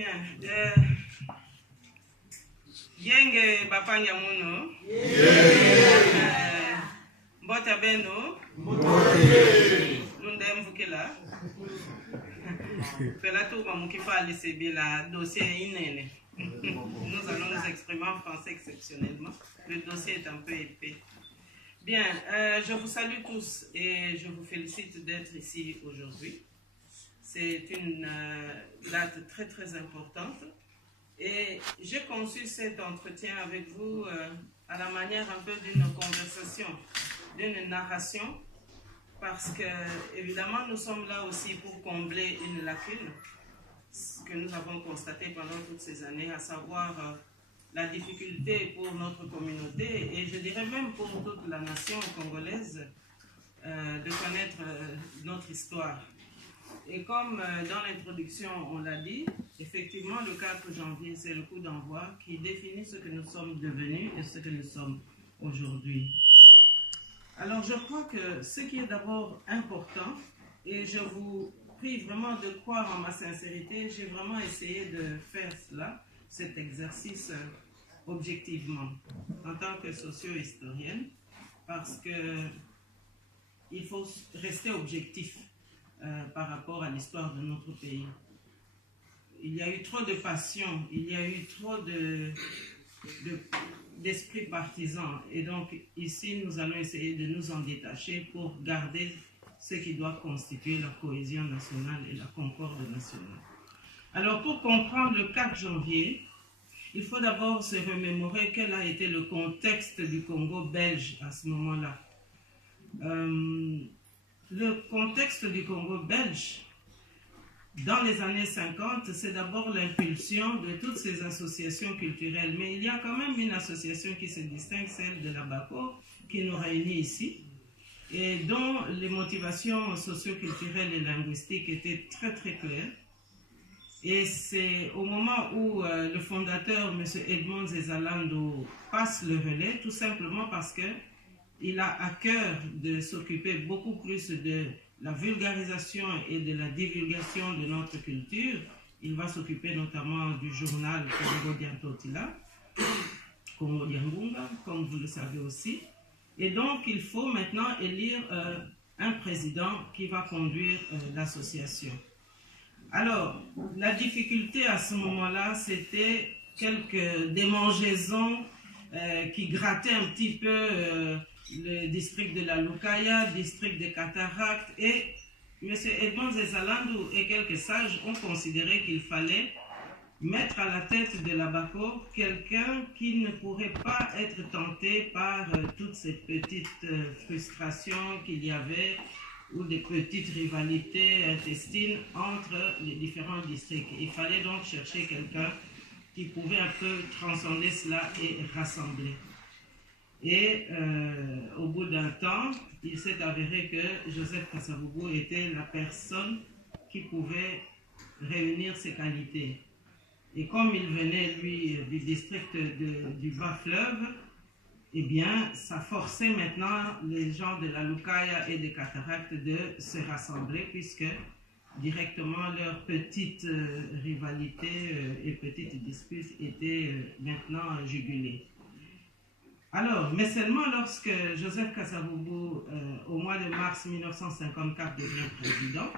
Bien. Yenge Bapanya Mono. Mbota Beno. Lundem Vukela. Pelato Mamukifa Lisebi la dossier inene. Nous allons nous exprimer en français exceptionnellement. Le dossier est un peu épais. Bien, je vous salue tous et je vous félicite d'être ici aujourd'hui. C'est une date très très importante et j'ai conçu cet entretien avec vous à la manière un peu d'une conversation, d'une narration, parce que évidemment nous sommes là aussi pour combler une lacune que nous avons constatée pendant toutes ces années, à savoir la difficulté pour notre communauté et je dirais même pour toute la nation congolaise de connaître notre histoire. Et comme dans l'introduction on l'a dit, effectivement le 4 janvier c'est le coup d'envoi qui définit ce que nous sommes devenus et ce que nous sommes aujourd'hui. Alors je crois que ce qui est d'abord important, et je vous prie vraiment de croire en ma sincérité, j'ai vraiment essayé de faire cela, cet exercice objectivement, en tant que socio-historienne, parce qu'il faut rester objectif par rapport à l'histoire de notre pays. Il y a eu trop de passion, il y a eu trop d'esprit partisan, et donc ici nous allons essayer de nous en détacher pour garder ce qui doit constituer la cohésion nationale et la concorde nationale. Alors pour comprendre le 4 janvier, il faut d'abord se remémorer quel a été le contexte du Congo belge à ce moment-là. Le contexte du Congo belge, dans les années 50, c'est d'abord l'impulsion de toutes ces associations culturelles. Mais il y a quand même une association qui se distingue, celle de la BACO, qui nous réunit ici, et dont les motivations socio-culturelles et linguistiques étaient très très claires. Et c'est au moment où le fondateur, M. Edmond Zezalando, passe le relais, tout simplement parce qu'il a à cœur de s'occuper beaucoup plus de la vulgarisation et de la divulgation de notre culture. Il va s'occuper notamment du journal Congo Diantotila, Congo Diangunga, comme vous le savez aussi. Et donc, il faut maintenant élire un président qui va conduire l'association. Alors, la difficulté à ce moment-là, c'était quelques démangeaisons qui grattaient un petit peu le district de la Lukaya, le district des Cataractes, et M. Edmond Zezalando et quelques sages ont considéré qu'il fallait mettre à la tête de la BACO quelqu'un qui ne pourrait pas être tenté par toutes ces petites frustrations qu'il y avait ou des petites rivalités intestines entre les différents districts. Il fallait donc chercher quelqu'un qui pouvait un peu transcender cela et rassembler. Et au bout d'un temps, il s'est avéré que Joseph Kasavubu était la personne qui pouvait réunir ces qualités. Et comme il venait, lui, du district du Bas-Fleuve, eh bien, ça forçait maintenant les gens de la Lukaya et des Cataractes de se rassembler, puisque directement leurs petites rivalités et petites disputes étaient maintenant jugulées. Alors, mais seulement lorsque Joseph Kasavubu, au mois de mars 1954, devient président,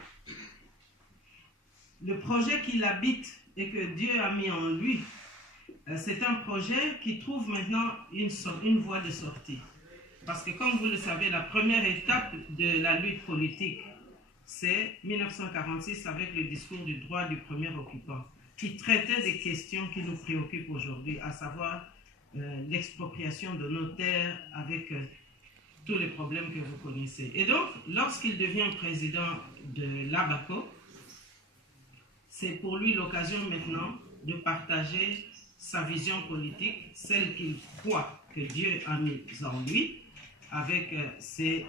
le projet qu'il habite et que Dieu a mis en lui, c'est un projet qui trouve maintenant une voie de sortie. Parce que comme vous le savez, la première étape de la lutte politique, c'est 1946 avec le discours du droit du premier occupant, qui traitait des questions qui nous préoccupent aujourd'hui, à savoir l'expropriation de nos terres avec tous les problèmes que vous connaissez. Et donc, lorsqu'il devient président de l'ABACO, c'est pour lui l'occasion maintenant de partager sa vision politique, celle qu'il croit que Dieu a mise en lui, avec ses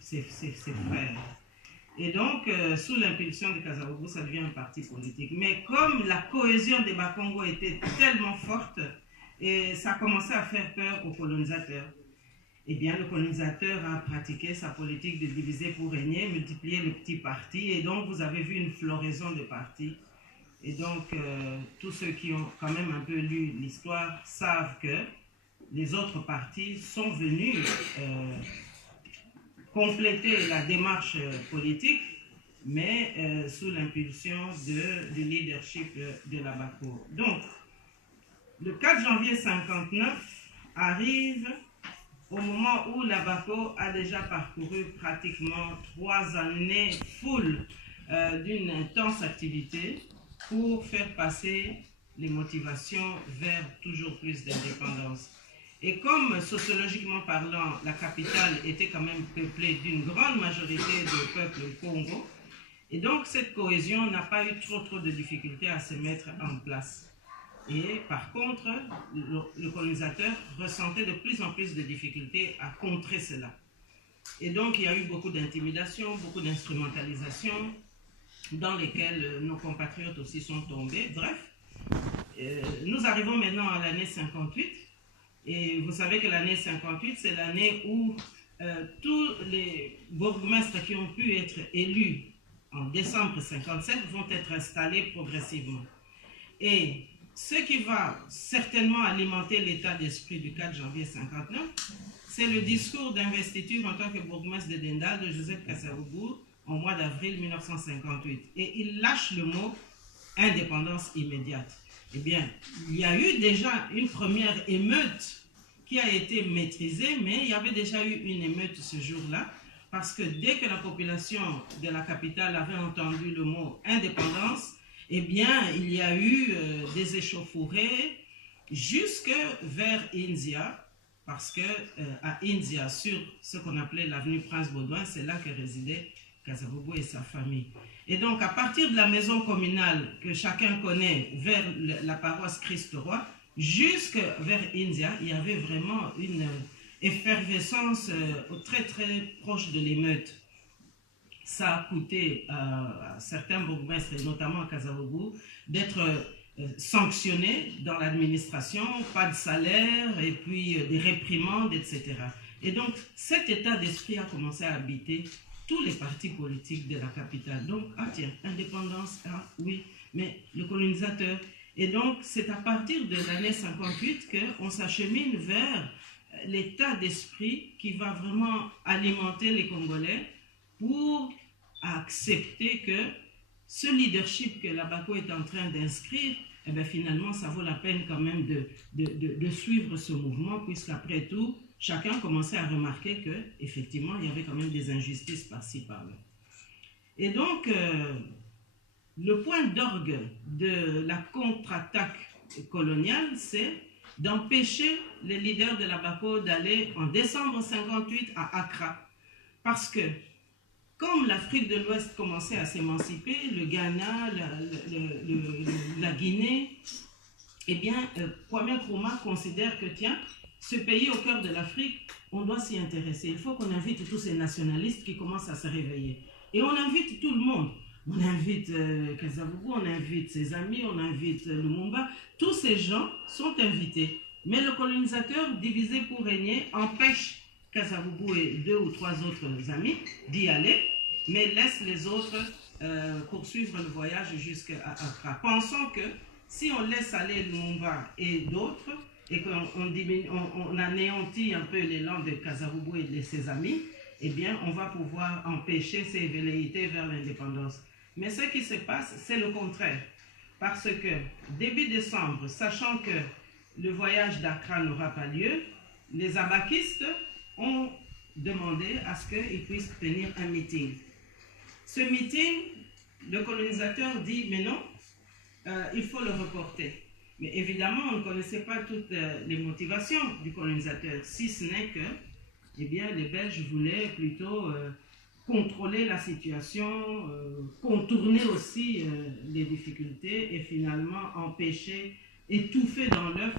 frères. Et donc, sous l'impulsion de Kasavubu, ça devient un parti politique. Mais comme la cohésion des Bakongo était tellement forte, et ça commençait à faire peur aux colonisateurs, eh bien, le colonisateur a pratiqué sa politique de diviser pour régner, multiplier les petits partis, et donc vous avez vu une floraison de partis. Et donc, tous ceux qui ont quand même un peu lu l'histoire savent que les autres partis sont venus compléter la démarche politique, mais sous l'impulsion du leadership de la BACO. Donc, le 4 janvier 1959 arrive au moment où la BACO a déjà parcouru pratiquement 3 années full d'une intense activité pour faire passer les motivations vers toujours plus d'indépendance. Et comme sociologiquement parlant, la capitale était quand même peuplée d'une grande majorité de peuple Congo, et donc cette cohésion n'a pas eu trop de difficultés à se mettre en place. Et par contre, le colonisateur ressentait de plus en plus de difficultés à contrer cela. Et donc il y a eu beaucoup d'intimidation, beaucoup d'instrumentalisation, dans lesquelles nos compatriotes aussi sont tombés. Bref, nous arrivons maintenant à l'année 58. Et vous savez que l'année 58, c'est l'année où tous les bourgmestres qui ont pu être élus en décembre 57 vont être installés progressivement. Et ce qui va certainement alimenter l'état d'esprit du 4 janvier 59, c'est le discours d'investiture en tant que bourgmestre de Dendal de Joseph Kasavubu au mois d'avril 1958. Et il lâche le mot indépendance immédiate. Eh bien, il y a eu déjà une première émeute qui a été maîtrisée, mais il y avait déjà eu une émeute ce jour-là, parce que dès que la population de la capitale avait entendu le mot indépendance, eh bien, il y a eu des échauffourées jusque vers India, parce que à India, sur ce qu'on appelait l'avenue Prince-Baudouin, c'est là que résidait Kasavubu et sa famille. Et donc, à partir de la maison communale que chacun connaît, vers la paroisse Christ-Roi, jusque vers India, il y avait vraiment une effervescence très proche de l'émeute. Ça a coûté à certains bourgmestres, et notamment à Kasavubu, d'être sanctionnés dans l'administration, pas de salaire, et puis des réprimandes, etc. Et donc, cet état d'esprit a commencé à habiter tous les partis politiques de la capitale. Donc, ah tiens, indépendance, ah oui, mais le colonisateur. Et donc, c'est à partir de l'année 58 qu'on s'achemine vers l'état d'esprit qui va vraiment alimenter les Congolais pour accepter que ce leadership que la BACO est en train d'inscrire, eh bien, finalement, ça vaut la peine quand même de suivre ce mouvement, puisqu'après tout, chacun commençait à remarquer qu'effectivement, il y avait quand même des injustices par-ci, par-là. Et donc, le point d'orgue de la contre-attaque coloniale, c'est d'empêcher les leaders de la BACO d'aller en décembre 58 à Accra. Parce que, comme l'Afrique de l'Ouest commençait à s'émanciper, le Ghana, la Guinée, eh bien, Kwame Nkrumah considère que, tiens, ce pays au cœur de l'Afrique, on doit s'y intéresser. Il faut qu'on invite tous ces nationalistes qui commencent à se réveiller. Et on invite tout le monde. On invite Kasavubu, on invite ses amis, on invite Lumumba. Tous ces gens sont invités. Mais le colonisateur, divisé pour régner, empêche Kasavubu et 2 ou 3 autres amis d'y aller, mais laisse les autres poursuivre le voyage jusqu'à Accra. Pensons que si on laisse aller Lumumba et d'autres, et qu'on anéantit un peu l'élan de Kasavubu et de ses amis, eh bien, on va pouvoir empêcher ces velléités vers l'indépendance. Mais ce qui se passe, c'est le contraire. Parce que début décembre, sachant que le voyage d'Accra n'aura pas lieu, les abakistes ont demandé à ce qu'ils puissent tenir un meeting. Ce meeting, le colonisateur dit, mais non, il faut le reporter. Mais évidemment, on ne connaissait pas toutes les motivations du colonisateur, si ce n'est que, eh bien, les Belges voulaient plutôt contrôler la situation, contourner aussi les difficultés et finalement empêcher, étouffer dans l'œuf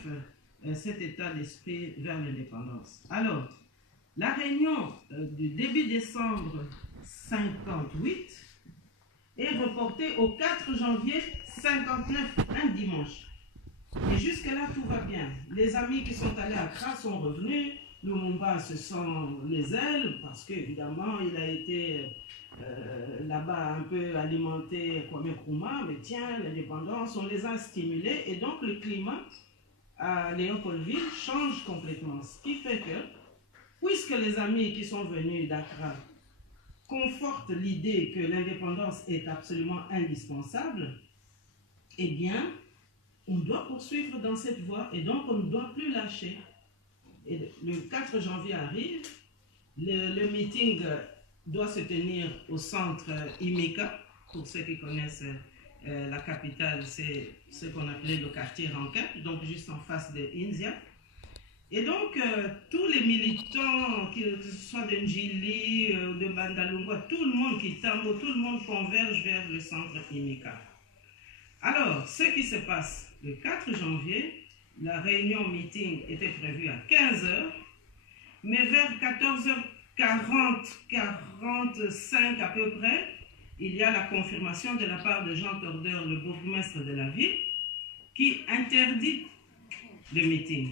cet état d'esprit vers l'indépendance. Alors, la réunion du début décembre 58 est reportée au 4 janvier 59, un dimanche. Et jusque-là, tout va bien. Les amis qui sont allés à Accra sont revenus. Lumumba se sent les ailes parce qu'évidemment, il a été là-bas un peu alimenté Kwame Nkrumah, mais tiens, l'indépendance, on les a stimulés et donc le climat à Léopoldville change complètement. Ce qui fait que, puisque les amis qui sont venus d'Accra confortent l'idée que l'indépendance est absolument indispensable, eh bien, on doit poursuivre dans cette voie et donc on ne doit plus lâcher. Et le 4 janvier arrive, le meeting doit se tenir au centre Imeka. Pour ceux qui connaissent la capitale, c'est ce qu'on appelait le quartier Rankin, donc juste en face de India. Et donc, tous les militants, que ce soit de Njili, de Bandalungwa, tout le monde qui tambo, tout le monde converge vers le centre Imeka. Alors, ce qui se passe, le 4 janvier, la réunion meeting était prévue à 15h, mais vers 14h40, 45 à peu près, il y a la confirmation de la part de Jean Tordeur, le bourgmestre de la ville, qui interdit le meeting.